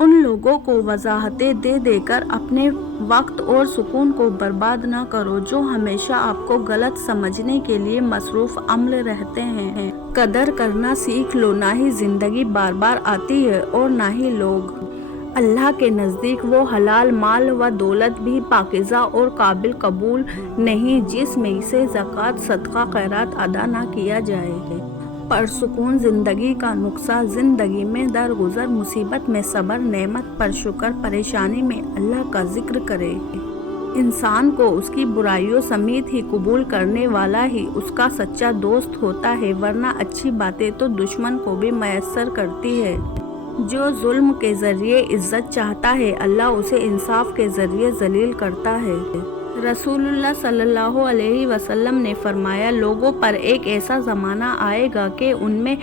उन लोगों को वजाहतें दे देकर अपने वक्त और सुकून को बर्बाद न करो जो हमेशा आपको गलत समझने के लिए मसरूफ अमल रहते हैं। कदर करना सीख लो, ना ही जिंदगी बार बार आती है और ना ही लोग। अल्लाह के नज़दीक वो हलाल माल व दौलत भी पाकीज़ा और काबिल कबूल नहीं जिसमें से ज़कात सदका खैरात अदा ना किया जाए। परसुकून ज़िंदगी का नुक्सा, ज़िंदगी में दरगुजर, मुसीबत में सब्र, नेमत पर शुक्र, परेशानी में अल्लाह का जिक्र करे। इंसान को उसकी बुराइयों समेत ही कबूल करने वाला ही उसका सच्चा दोस्त होता है, वरना अच्छी बातें तो दुश्मन को भी मैसर करती है। जो जुल्म के ज़रिए इज्जत चाहता है, अल्लाह उसे इंसाफ के ज़रिए जलील करता है। रसूलुल्लाह सल्लल्लाहु अलैहि वसल्लम ने फरमाया, लोगों पर एक ऐसा ज़माना आएगा कि उनमें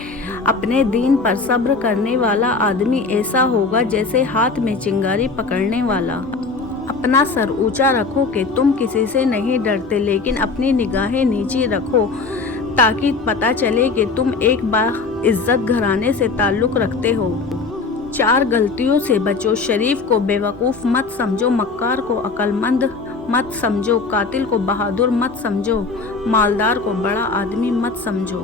अपने दीन पर सब्र करने वाला आदमी ऐसा होगा जैसे हाथ में चिंगारी पकड़ने वाला। अपना सर ऊंचा रखो कि तुम किसी से नहीं डरते, लेकिन अपनी निगाहें नीची रखो ताकि पता चले कि तुम एक बाइज्जत घराने से ताल्लुक़ रखते हो। 4 गलतियों से बचो। शरीफ को बेवकूफ़ मत समझो, मक्कार को अक्लमंद मत समझो, कातिल को बहादुर मत समझो, मालदार को बड़ा आदमी मत समझो।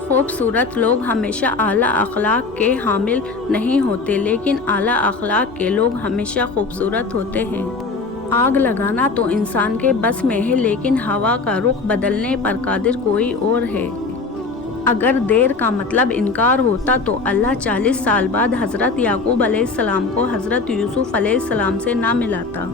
खूबसूरत लोग हमेशा आला अखलाक के हामिल नहीं होते, लेकिन आला अखलाक के लोग हमेशा खूबसूरत होते हैं। आग लगाना तो इंसान के बस में है, लेकिन हवा का रुख बदलने पर कादिर कोई और है। अगर देर का मतलब इनकार होता तो अल्लाह 40 साल बाद हज़रत याकूब अलैहिस्सलाम को हज़रत यूसुफ अलैहिस्सलाम से ना मिलाता।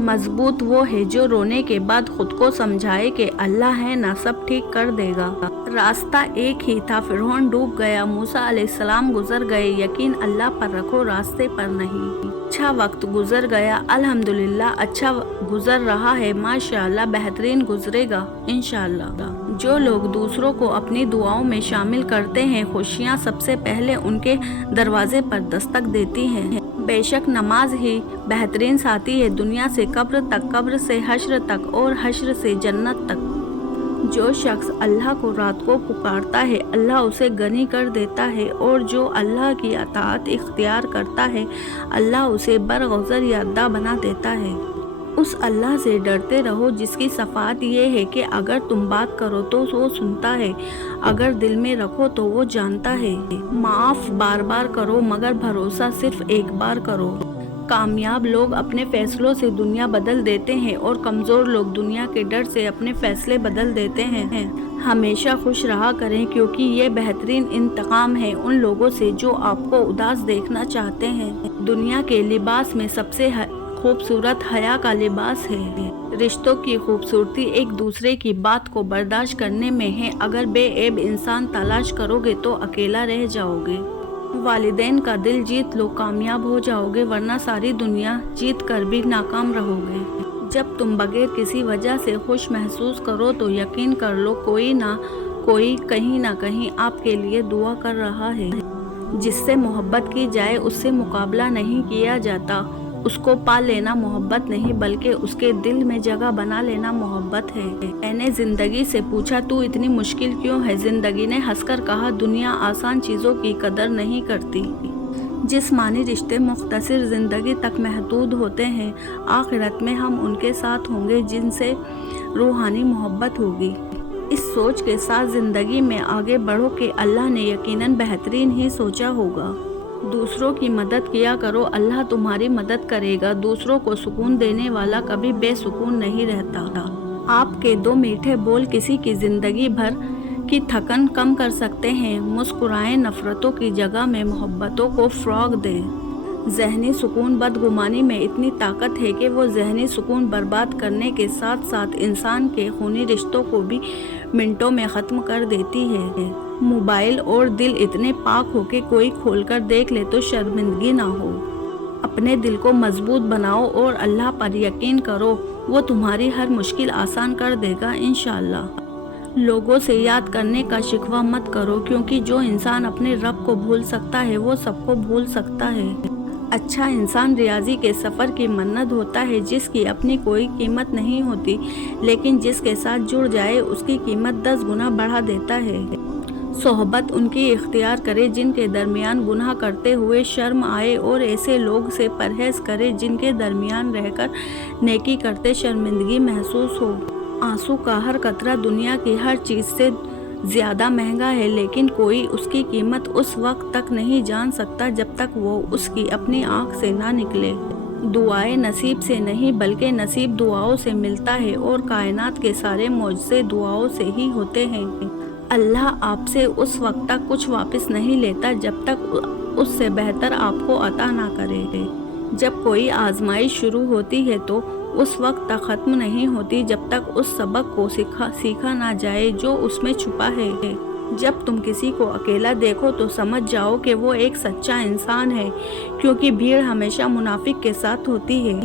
मजबूत वो है जो रोने के बाद खुद को समझाए कि अल्लाह है ना, सब ठीक कर देगा। रास्ता एक ही था, फिरौन डूब गया, मूसा अलैहिस्सलाम गुजर गए, यकीन अल्लाह पर रखो, रास्ते पर नहीं। अच्छा वक्त गुजर गया, अल्हम्दुलिल्लाह, अच्छा गुजर रहा है, माशाअल्लाह, बेहतरीन गुजरेगा इंशाअल्लाह। जो लोग दूसरों को अपनी दुआओं में शामिल करते हैं, खुशियाँ सबसे पहले उनके दरवाजे पर दस्तक देती हैं। बेशक नमाज ही बेहतरीन साथी है, दुनिया से कब्र तक, कब्र से हश्र तक और हश्र से जन्नत तक। जो शख्स अल्लाह को रात को पुकारता है, अल्लाह उसे गनी कर देता है, और जो अल्लाह की अताअत इख्तियार करता है, अल्लाह उसे बरगुज़र यादा बना देता है। उस अल्लाह से डरते रहो जिसकी सफ़ात ये है कि अगर तुम बात करो तो वो सुनता है, अगर दिल में रखो तो वो जानता है। माफ़ बार बार करो, मगर भरोसा सिर्फ एक बार करो। कामयाब लोग अपने फैसलों से दुनिया बदल देते हैं और कमज़ोर लोग दुनिया के डर से अपने फैसले बदल देते हैं। हमेशा खुश रहा करें, क्योंकि ये बेहतरीन इंतकाम है उन लोगों से जो आपको उदास देखना चाहते हैं। दुनिया के लिबास में सबसे खूबसूरत हया का लिबास है। रिश्तों की खूबसूरती एक दूसरे की बात को बर्दाश्त करने में है। अगर बेऐब इंसान तलाश करोगे तो अकेला रह जाओगे। वालिदैन का दिल जीत लो, कामयाब हो जाओगे, वरना सारी दुनिया जीत कर भी नाकाम रहोगे। जब तुम बगैर किसी वजह से खुश महसूस करो तो यकीन कर लो कोई ना कोई कहीं ना कहीं आपके लिए दुआ कर रहा है। जिससे मोहब्बत की जाए उससे मुकाबला नहीं किया जाता। उसको पा लेना मोहब्बत नहीं, बल्कि उसके दिल में जगह बना लेना मोहब्बत है। मैंने जिंदगी से पूछा, तू इतनी मुश्किल क्यों है? जिंदगी ने हंसकर कहा, दुनिया आसान चीज़ों की कदर नहीं करती। जिस्मानी रिश्ते मुख्तसर ज़िंदगी तक महदूद होते हैं, आखिरत में हम उनके साथ होंगे जिनसे रूहानी मोहब्बत होगी। इस सोच के साथ ज़िंदगी में आगे बढ़ो कि अल्लाह ने यकीनन बेहतरीन ही सोचा होगा। दूसरों की मदद किया करो, अल्लाह तुम्हारी मदद करेगा। दूसरों को सुकून देने वाला कभी बेसुकून नहीं रहता। आपके 2 मीठे बोल किसी की ज़िंदगी भर की थकन कम कर सकते हैं। मुस्कुराएं, नफ़रतों की जगह में मोहब्बतों को फ़रोग़ दें। ज़हनी सुकून बदगुमानी में इतनी ताकत है कि वो ज़हनी सुकून बर्बाद करने के साथ साथ इंसान के खूनी रिश्तों को भी मिनटों में ख़त्म कर देती है। मोबाइल और दिल इतने पाक हो कि कोई खोलकर देख ले तो शर्मिंदगी ना हो। अपने दिल को मजबूत बनाओ और अल्लाह पर यकीन करो, वो तुम्हारी हर मुश्किल आसान कर देगा इंशाअल्लाह। लोगों से याद करने का शिकवा मत करो, क्योंकि जो इंसान अपने रब को भूल सकता है वो सबको भूल सकता है। अच्छा इंसान रियाजी के सफ़र की मन्नत होता है, जिसकी अपनी कोई कीमत नहीं होती, लेकिन जिसके साथ जुड़ जाए उसकी कीमत 10 गुना बढ़ा देता है। صحبت ان کی اختیار کرے جن کے درمیان گناہ کرتے ہوئے شرم آئے، اور ایسے لوگ سے پرہیز کرے جن کے درمیان رہ کر نیکی کرتے شرمندگی محسوس ہو۔ آنسو کا ہر قطرہ دنیا کی ہر چیز سے زیادہ مہنگا ہے، لیکن کوئی اس کی قیمت اس وقت تک نہیں جان سکتا جب تک وہ اس کی اپنی آنکھ سے نہ نکلے۔ دعائیں نصیب سے نہیں بلکہ نصیب دعاؤں سے ملتا ہے، اور کائنات کے سارے معجزے دعاؤں سے ہی ہوتے ہیں۔ اللہ آپ سے اس وقت تک کچھ واپس نہیں لیتا جب تک اس سے بہتر آپ کو عطا نہ کرے۔ جب کوئی آزمائش شروع ہوتی ہے تو اس وقت تک ختم نہیں ہوتی جب تک اس سبق کو سیکھا نہ جائے جو اس میں چھپا ہے۔ جب تم کسی کو اکیلا دیکھو تو سمجھ جاؤ کہ وہ ایک سچا انسان ہے، کیونکہ بھیڑ ہمیشہ منافق کے ساتھ ہوتی ہے۔